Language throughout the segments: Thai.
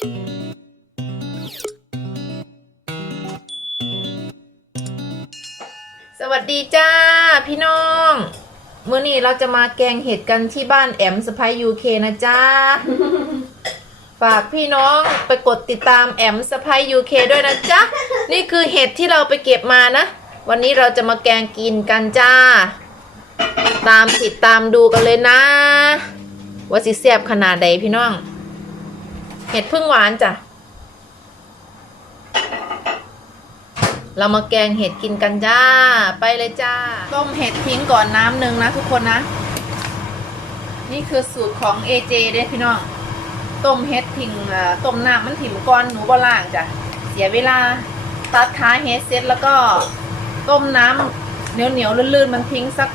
สวัสดีจ้า พี่น้องเมื่อนี้เราจะมาแกงเห็ดกันที่บ้านแอมสไปยูเคนะจ้า ฝากพี่น้องไปกดติดตามแอมสไปยูเคด้วยนะจ๊ะ นี่คือเห็ดที่เราไปเก็บมานะ วันนี้เราจะมาแกงกินกันจ้า ตามติดตามดูกันเลยนะ ว่าสิเสียบขนาดใดพี่น้อง เห็ดพึ่งหวานจ้ะ เรามาแกงเห็ดกินกันจ้า ไปเลยจ้า ต้มเห็ดทิ้งก่อนน้ำหนึ่งนะทุกคนนะ นี่คือสูตรของ AJ เด้พี่น้อง ต้มเห็ดทิ้งเอ่อต้มน้ำมันถิ่มก่อนหนูบ่ล่างจ้ะ เสียเวลา ตัดขาเห็ดเสร็จแล้วก็ต้มน้ำเหนียวเหนียวๆลื่นๆ มันทิ้งสัก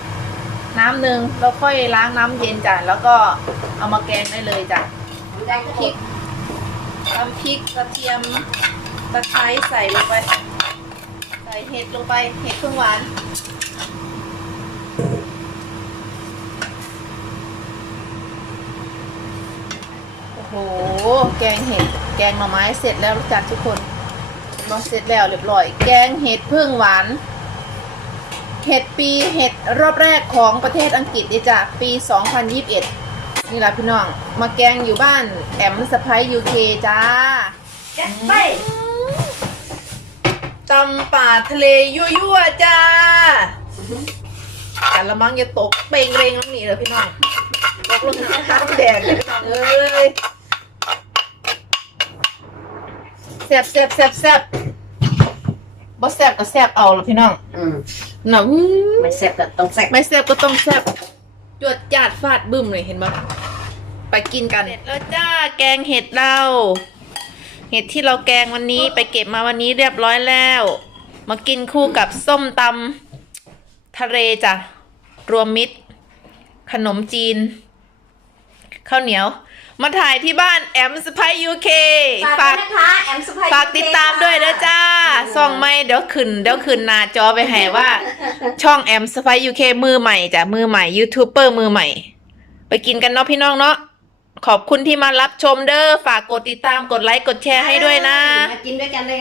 น้ำหนึ่งแล้วค่อยล้างน้ำเย็นจ้ะ แล้วก็เอามาแกงได้เลยจ้ะพริก ตำพริกกระเทียมตะไคร้ใส่ลงไป ใส่เห็ดลงไป เห็ดเครื่องหวาน โอ้โห แกงเห็ด แกงหน่อไม้เสร็จแล้วจัดทุกคนลองเสร็จแล้วเรียบร้อย แกงเห็ดพึ่งหวาน เห็ดปีเห็ดรอบแรกของประเทศอังกฤษนี่จ้ะปี 2021 นี่แหละพี่น้อง มาแกงอยู่บ้าน แอมสะพ้ายยูเคจ้าไปตำป่าทะเลยั่วๆจ้าแต่ละมังอย่าตกเป่งเรงน้ำหนีเลยพี่น้องตกลงน้ำแดงเลยพี่น้องเอ้ยแซบแซบแซบแซบบ่แซบก็แซบเอาละพี่น้องอืมหน่ออื้อไม่แซ่บก็ต้องแซ่บไม่แซบก็ต้องแซบจวดจาดฟาดบึ้มเลยเห็นปะ ไปกินกันเสร็จแล้วจ้าแกงเห็ดเราเห็ดที่เราแกงวันนี้ไปเก็บมาวันนี้เรียบร้อยแล้ว มากินคู่กับส้มตำทะเลจ้ะรวมมิตร ขนมจีนข้าวเหนียว มาถ่ายที่บ้านแอมสไปยูเคฝากด้วยนะคะแอมสไปฝากติดตามด้วยนะจ้าส่องไม่เดี๋ยวขึ้นเดี๋ยวขึ้นหน้าจอไปให้ว่า ช่องแอมสไปยูเคมือใหม่จ้ะมือใหม่ยูทูบเบอร์มือใหม่ ไปกินกันเนาะพี่น้องเนาะ ขอบคุณที่มารับชมเด้อ ฝากกดติดตาม กดไลค์ กดแชร์ให้ด้วยนะ มากินด้วยกันเลย